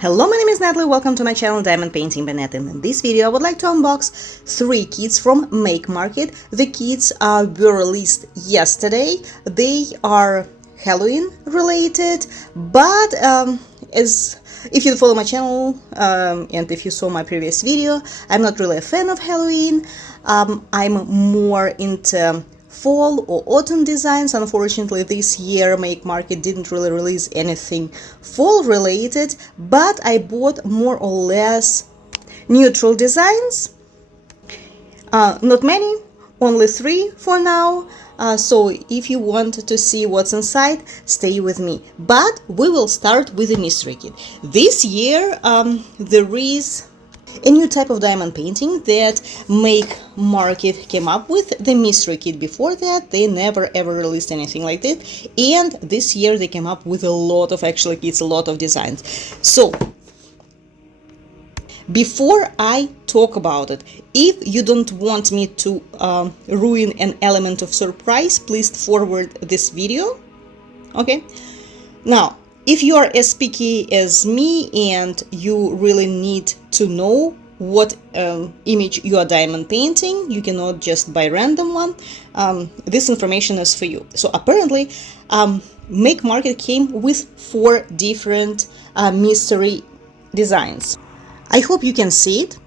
Hello, my name is Natalie, welcome to my channel Diamond Painting by Nat, and in this video I would like to unbox 3 kits from Make Market. The kits were released yesterday. They are Halloween related, but if you follow my channel and if you saw my previous video, I'm not really a fan of Halloween. I'm more into fall or autumn designs. Unfortunately, this year Make Market didn't really release anything fall related, but I bought more or less neutral designs. Not many, only 3 for now. So if you want to see what's inside, stay with me. But we will start with the mystery kit. This year there is a new type of diamond painting that Make Market came up with, the mystery kit. Before that, they never ever released anything like that, and this year they came up with a lot of actual kits, a lot of designs. So before I talk about it, if you don't want me to ruin an element of surprise, please forward this video. Okay, now if you are as picky as me and you really need to know what image you are diamond painting, you cannot just buy random one. This information is for you. So apparently Make Market came with 4 different mystery designs. I hope you can see it.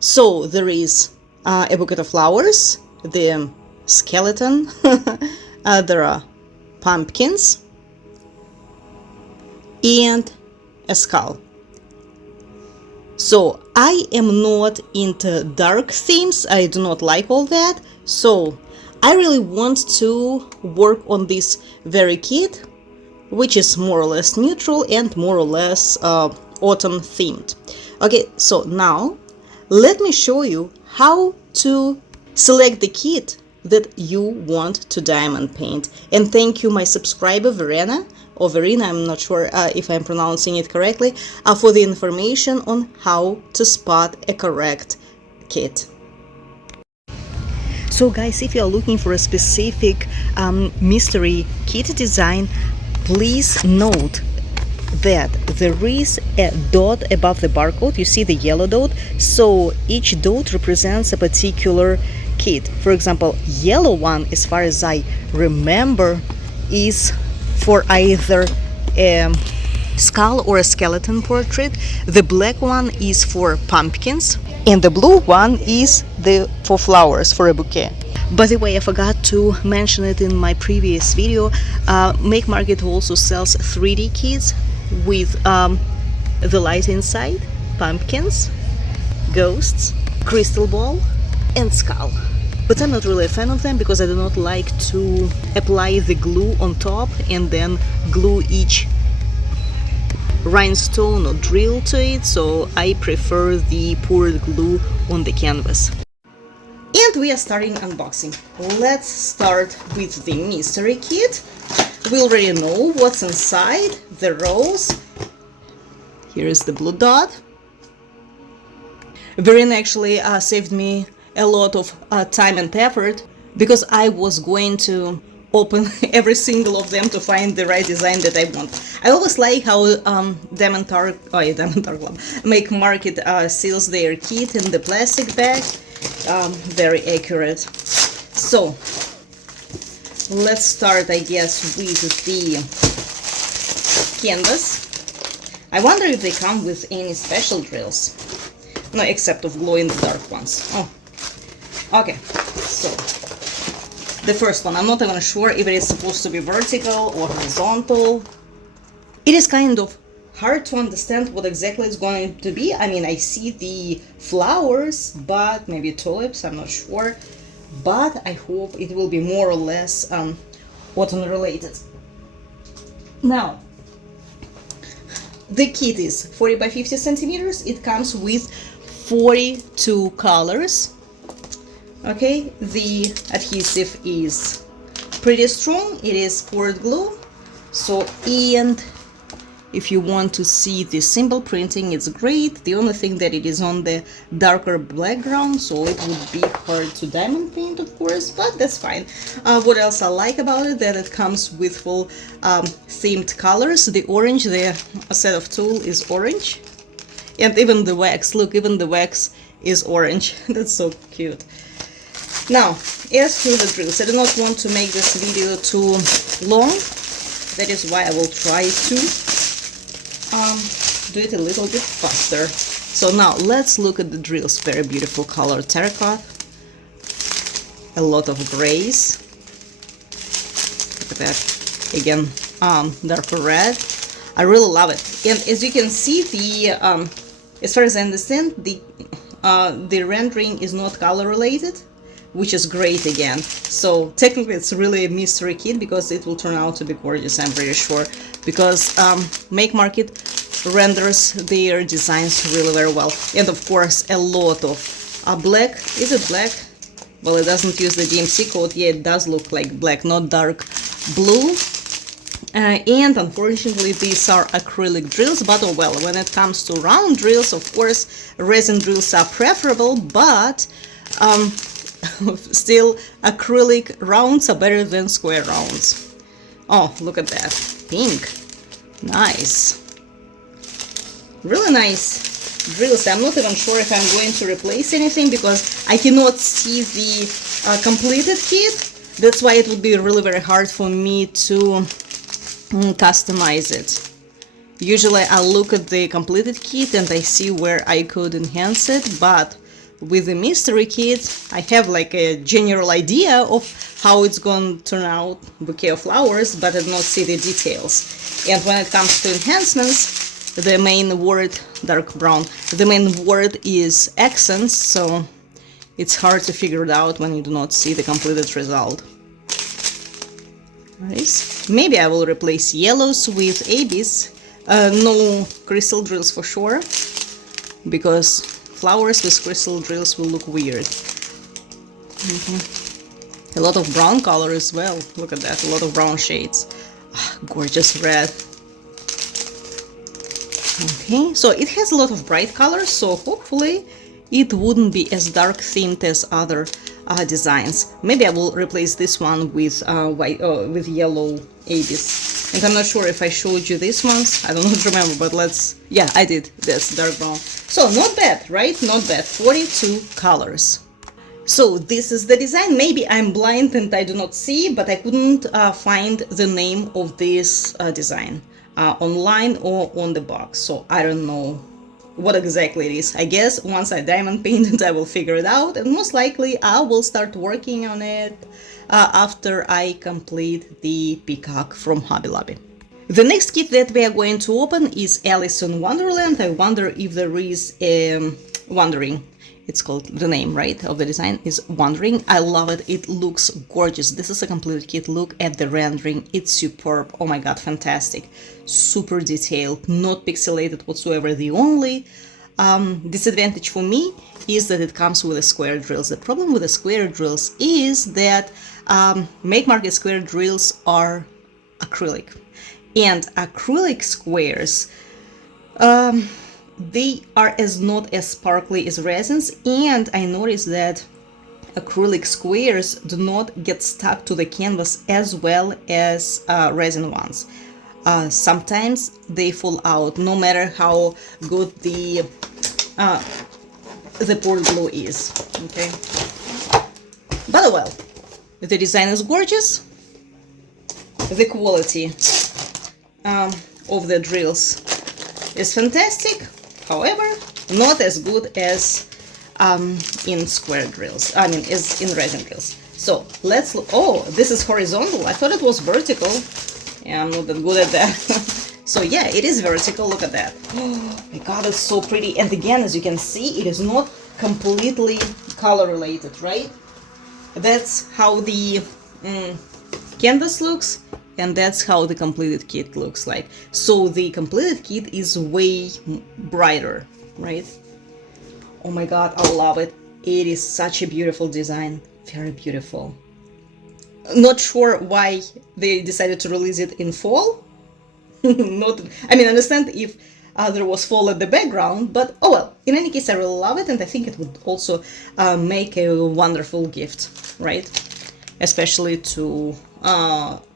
So there is a bouquet of flowers, the skeleton, there are pumpkins, and a skull. So I am not into dark themes, I do not like all that, so I really want to work on this very kit, which is more or less neutral and more or less autumn themed. Okay, so now let me show you how to select the kit that you want to diamond paint. And thank you, my subscriber Verena, or Verena, I'm not sure if I'm pronouncing it correctly, for the information on how to spot a correct kit. So guys, if you are looking for a specific mystery kit design, please note that there is a dot above the barcode. You see the yellow dot? So each dot represents a particular kit. For example, yellow one, as far as I remember, is for either a skull or a skeleton portrait. The black one is for pumpkins, and the blue one is for flowers, for a bouquet. By the way, I forgot to mention it in my previous video. Make Market also sells 3D kits with the light inside, pumpkins, ghosts, crystal ball, and skull. But I'm not really a fan of them because I do not like to apply the glue on top and then glue each rhinestone or drill to it, so I prefer the poured glue on the canvas. And we are starting unboxing. Let's start with the mystery kit. We already know what's inside, the rose. Here is the blue dot. Verena actually saved me a lot of time and effort because I was going to open every single of them to find the right design that I want. I always like how Diamond Art Club Make Market seals their kit in the plastic bag. Very accurate. So let's start, I guess, with the canvas. I wonder if they come with any special drills. No, except of glow-in-the-dark ones. Oh, okay. So the first one, I'm not even sure if it is supposed to be vertical or horizontal. It is kind of hard to understand what exactly it's going to be. I mean, I see the flowers, but maybe tulips, I'm not sure. But I hope it will be more or less autumn related. Now, the kit is 40 by 50 centimeters. It comes with 42 colors. Okay, the adhesive is pretty strong. It is poured glue. So, and If you want to see the simple printing, it's great. The only thing that it is on the darker background, so it would be hard to diamond paint, of course, but that's fine. What else I like about it, that it comes with full themed colors. The orange, the set of tool is orange. And even the wax, look, even the wax is orange. That's so cute. Now, as for the drills, I do not want to make this video too long. That is why I will try to do it a little bit faster. So now let's look at the drills. Very beautiful color terracotta. A lot of grays. Look at that. Again, darker red. I really love it. And as you can see, the as far as I understand, the rendering is not color related, which is great again. So technically it's really a mystery kit, because it will turn out to be gorgeous, I'm pretty sure, because Make Market renders their designs really very well. And of course a lot of black. Is it black? Well, it doesn't use the DMC code. Yeah, it does look like black, not dark blue. And unfortunately these are acrylic drills, but oh well, when it comes to round drills, of course resin drills are preferable, but still acrylic rounds are better than square rounds. Oh, look at that, pink, nice, really nice drills. I'm not even sure if I'm going to replace anything, because I cannot see the completed kit. That's why it would be really very hard for me to customize it. Usually I look at the completed kit and I see where I could enhance it, but with the mystery kit I have like a general idea of how it's going to turn out, bouquet of flowers, but I do not see the details. And when it comes to enhancements, the main word, dark brown, the main word is accents, so it's hard to figure it out when you do not see the completed result. Nice. Maybe I will replace yellows with ABs. No crystal drills for sure, because flowers with crystal drills will look weird. A lot of brown color as well. Look at that, a lot of brown shades. Gorgeous red. Okay, so it has a lot of bright colors, so hopefully it wouldn't be as dark themed as other designs. Maybe I will replace this one with white, with yellow ABs. And I'm not sure if I showed you these ones. I don't remember, but let's. Yeah, I did. That's dark brown. So not bad, right? Not bad. 42 colors. So this is the design. Maybe I'm blind and I do not see, but I couldn't find the name of this design online or on the box. So I don't know what exactly it is. I guess once I diamond paint it, I will figure it out, and most likely I will start working on it after I complete the peacock from Hobby Lobby. The next kit that we are going to open is Alice in Wonderland. I wonder if there is a Wandering. It's called, the name, right, of the design is Wandering. I love it. It looks gorgeous. This is a complete kit. Look at the rendering. It's superb. Oh my god, fantastic. Super detailed, not pixelated whatsoever. The only disadvantage for me is that it comes with the square drills. The problem with the square drills is that Make Market square drills are acrylic. And acrylic squares, they are not as sparkly as resins, and I noticed that acrylic squares do not get stuck to the canvas as well as resin ones. Sometimes they fall out, no matter how good the poured glue is. Okay, but oh well, the design is gorgeous. The quality of the drills is fantastic. However, not as good as in square drills. I mean, as in resin drills. So let's look. Oh, this is horizontal. I thought it was vertical. Yeah, I'm not that good at that. So yeah, it is vertical. Look at that. Oh my god, it's so pretty. And again, as you can see, it is not completely color related, right? That's how the canvas looks. And that's how the completed kit looks like. So the completed kit is way brighter, right? Oh my god, I love it. It is such a beautiful design. Very beautiful. Not sure why they decided to release it in fall. Not, I mean, I understand if there was fall at the background, but oh well. In any case, I really love it, and I think it would also make a wonderful gift, right? Especially to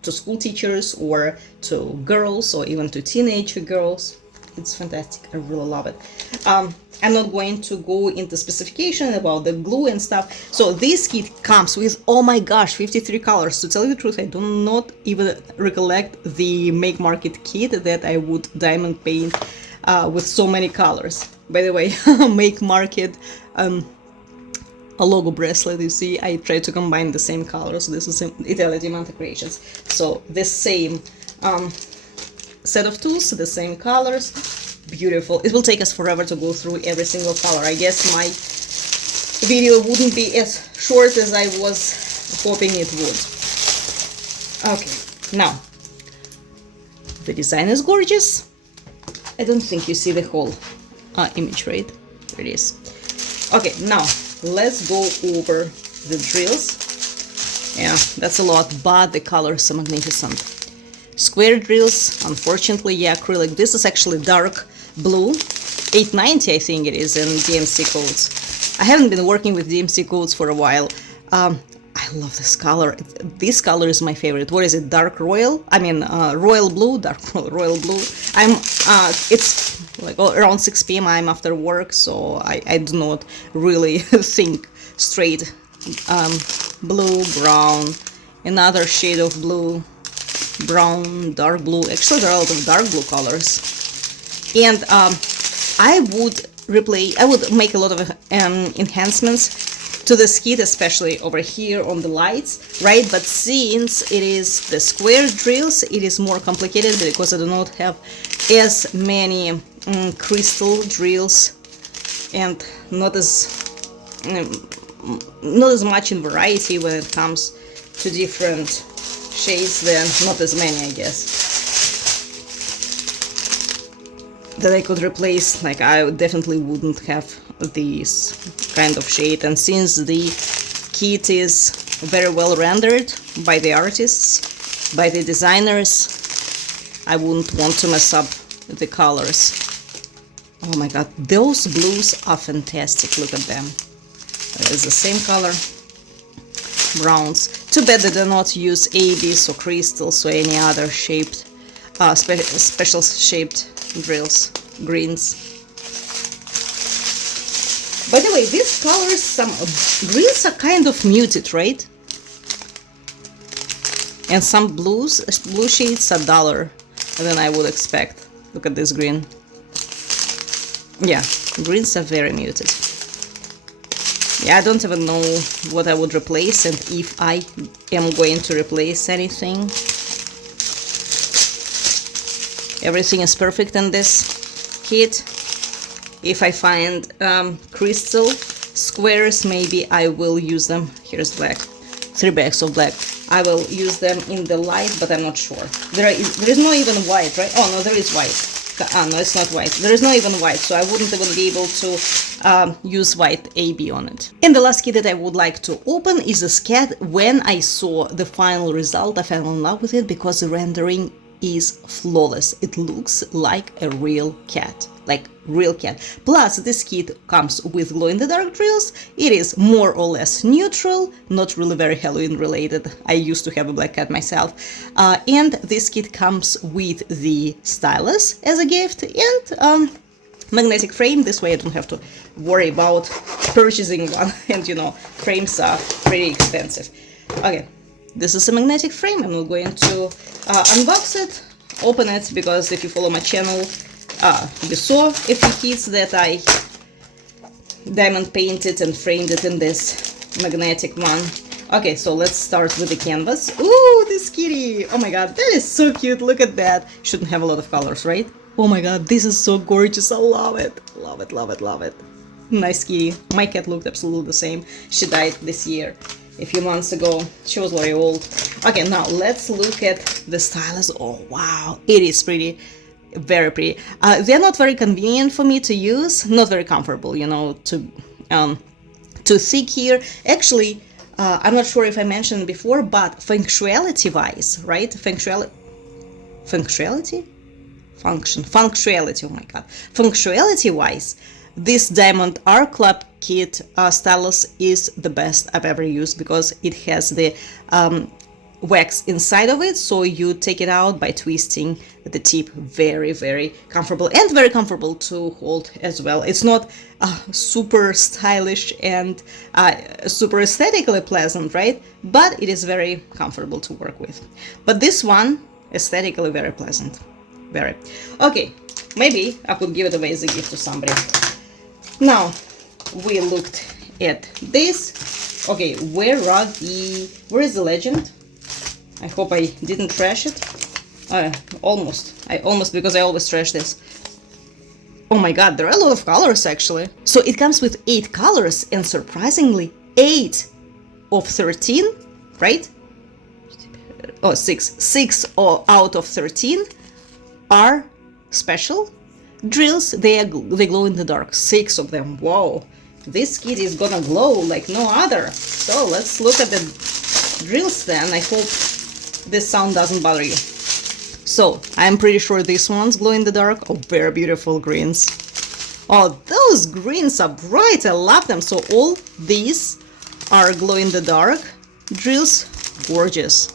school teachers or to girls or even to teenage girls. It's fantastic. I really love it. I'm not going to go into specification about the glue and stuff. So this kit comes with, oh my gosh, 53 colors. To tell you the truth, I do not even recollect the Make Market kit that I would diamond paint with so many colors. By the way, Make Market a logo bracelet, you see, I tried to combine the same colors. This is Italia Diamante Creations. So the same set of tools, the same colors. Beautiful. It will take us forever to go through every single color. I guess my video wouldn't be as short as I was hoping it would. Okay, now the design is gorgeous. I don't think you see the whole image, right? There it is. Okay, now let's go over the drills. Yeah, that's a lot, but the colors are magnificent. Square drills, unfortunately, yeah, acrylic. This is actually dark blue, 890 I think it is in DMC codes. I haven't been working with DMC codes for a while. I love this color. This color is my favorite. What is it? Dark royal? I mean royal blue, dark royal blue. It's like around 6 p.m. I'm after work, so I do not really think straight. Blue, brown, another shade of blue, brown, dark blue. Actually, there are a lot of dark blue colors. And I would make a lot of enhancements to this kit, especially over here on the lights, right? But since it is the square drills, it is more complicated because I do not have as many crystal drills and not as much in variety when it comes to different shades. Then not as many, I guess, that I could replace. Like I definitely wouldn't have this kind of shade, and since the kit is very well rendered by the artists, by the designers, I wouldn't want to mess up the colors. Oh my god, those blues are fantastic. Look at them. It's the same color. Browns. Too bad they do not use ABs or crystals or any other shaped special shaped drills. Greens. By the way, these colors, some greens are kind of muted, right? And some blue shades are duller than I would expect. Look at this green. Yeah, greens are very muted. Yeah, I don't even know what I would replace and if I am going to replace anything. Everything is perfect in this kit. If I find crystal squares, maybe I will use them. Here's black. 3 bags of black. I will use them in the light, but I'm not sure. There is not even white, right? Oh, no, there is white. No, it's not white. There is not even white, so I wouldn't even be able to use white AB on it. And the last kit that I would like to open is this cat. When I saw the final result, I fell in love with it because the rendering is flawless. It looks like a real cat. Like real cat. Plus, this kit comes with glow-in-the-dark drills. It is more or less neutral, not really very Halloween related. I used to have a black cat myself. And this kit comes with the stylus as a gift and magnetic frame. This way I don't have to worry about purchasing one. And you know, frames are pretty expensive. Okay, this is a magnetic frame. I'm not going to unbox it, open it, because if you follow my channel, you saw a few kits that I diamond painted and framed it in this magnetic one. Okay, so let's start with the canvas. Ooh, this kitty! Oh my god, that is so cute, look at that! Shouldn't have a lot of colors, right? Oh my god, this is so gorgeous, I love it! Love it, love it, love it. Nice kitty. My cat looked absolutely the same. She died this year, a few months ago. She was very old. Okay, now let's look at the stylus. Oh wow, it is pretty. Very pretty. They're not very convenient for me to use, not very comfortable, you know, too thick here. Actually, I'm not sure if I mentioned before, but functionality wise, right? Functionality? functionality, oh my god, functionality wise, this diamond art club kit stylus is the best I've ever used, because it has the wax inside of it, so you take it out by twisting the tip. Very, very comfortable, and very comfortable to hold as well. It's not super stylish and super aesthetically pleasant, right? But it is very comfortable to work with. But this one, aesthetically very pleasant. Very. Okay, maybe I could give it away as a gift to somebody. Now, we looked at this. Okay, where is the legend? I hope I didn't trash it. Almost, because I always trash this. Oh my god, there are a lot of colors actually. So it comes with 8 colors, and surprisingly, 8 of 13, right? Oh, 6. 6 out of 13 are special drills. They glow in the dark. 6 of them. Wow. This kit is gonna glow like no other. So let's look at the drills then. I hope this sound doesn't bother you. So I'm pretty sure these ones glow in the dark. Oh, very beautiful greens. Oh, those greens are bright. I love them. So all these are glow in the dark drills. Gorgeous.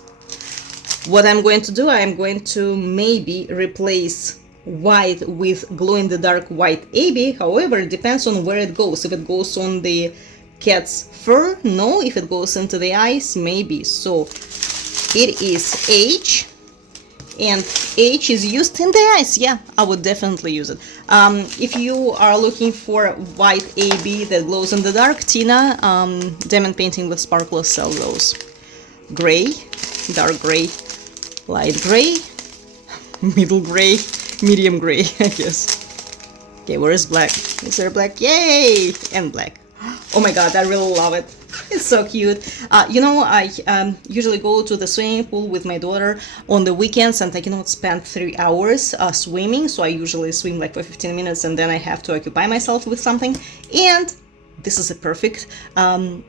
What I'm going to do, I'm going to maybe replace white with glow in the dark white AB. However, it depends on where it goes. If it goes on the cat's fur, no. If it goes into the eyes, maybe. So it is H, and H is used in the eyes. Yeah, I would definitely use it. If you are looking for white AB that glows in the dark, Tina, diamond painting with sparklers, sell those. Gray, dark gray, light gray, middle gray, medium gray, I guess. Okay, where is black? Is there black? Yay! And black. Oh my god, I really love it. It's so cute. You know, I usually go to the swimming pool with my daughter on the weekends, and I cannot spend 3 hours swimming, so I usually swim like for 15 minutes, and then I have to occupy myself with something. And this is a perfect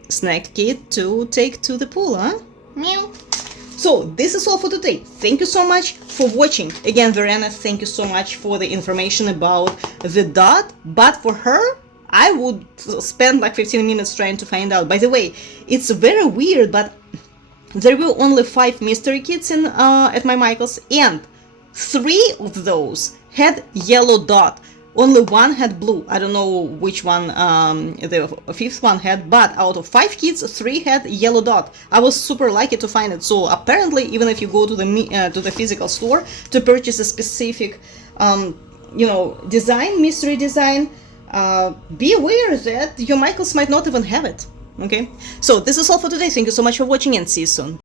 snack kit to take to the pool, huh? Meow. So this is all for today. Thank you so much for watching. Again, Verena, thank you so much for the information about the dot, but for her, I would spend like 15 minutes trying to find out. By the way, it's very weird, but there were only 5 mystery kits in at my Michael's, and 3 of those had yellow dot. Only 1 had blue. I don't know which one the 5th one had, but out of 5 kits, 3 had yellow dot. I was super lucky to find it. So apparently, even if you go to the physical store to purchase a specific, design, mystery design, be aware that your Michaels might not even have it. Okay, so this is all for today. Thank you so much for watching, and see you soon.